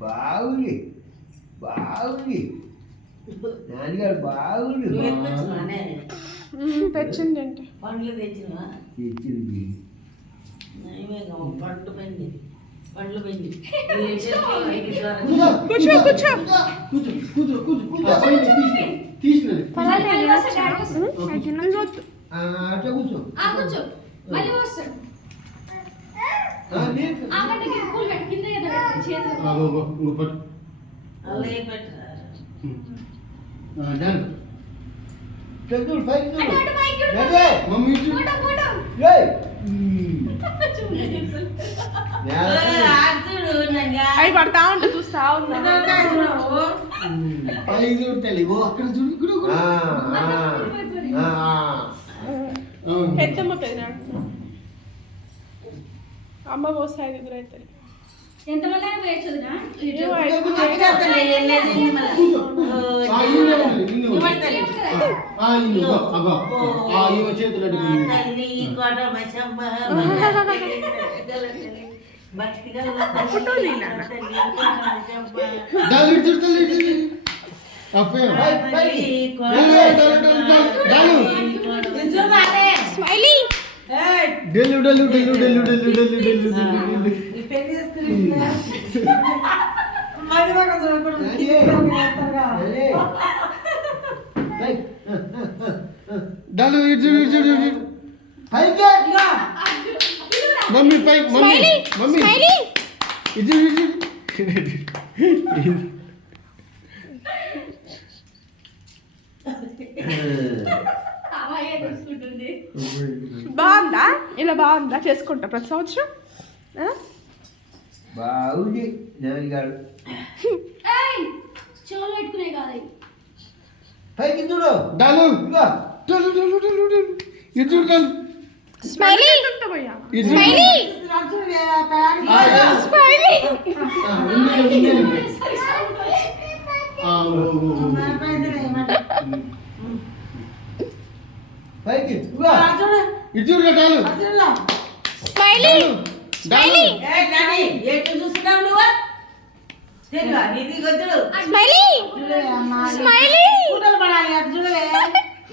బాగుంది బాగుంది నాన్నగారు బాగుంది తెచ్చింది అంటే పండ్లు తెచ్చినా తెచ్చింది పండ్లు పండి పండ్లు పండి కూర్చో కూర్చో అట్లా కూర్చో చదువు పైకి మమ్మీ అవి పడతా ఉంటే చూస్తా ఉన్నా పెద్దమ్మ పెద్ద అమ్మ పోస్తాయి ఎదురైతే ఎంతమంది వేయచ్చునా smiley Dell Dell Dell Dell Dell Dell Dell Dell mummy పై మమ్మీ మమ్మీ ఇది బాగుందా ఇలా బాగుందా చేసుకుంటా ప్రతి సంవత్సరం బాగుంది నాన్నగారు చెవులు పెట్టుకునే కాదు పైకి చూడు డాలు డాలు డాలు డాలు డాలు ఇది డాలు స్మైలీ స్మైలీ స్మైలీ పైకి ఇది డాలు స్మైలీ స్మైలీ చూస్తున్నావు నువ్వు స్మైలీ స్మైలీ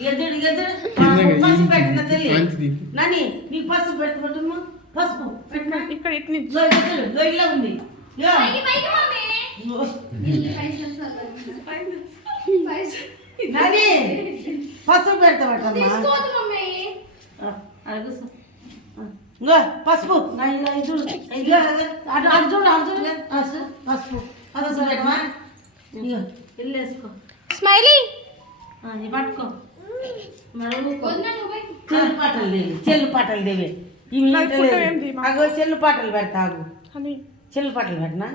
ఎదుడు ఎదుడు పసుపు పెట్టిన తల్లి నాని నీకు పసుపు పెట్టుకుంటున్నా పసుపు పెట్టిన ఇక్కడ ఇట్ని ఎదుడు గొయ్యిలో ఉంది నాని పసుపు పెడతావటమ్మా ఇంకో పసుపు అర్జున్ అర్జున్ పసుపు పసుపు పెట్టమా ఇల్లు వేసుకో స్మైలీ ఇది పట్టుకో చెల్లు పాటలు దేవి ఇవి అగో చెల్లు పాటలు పెడతా ఆగు చెల్లు పాటలు పెట్టనా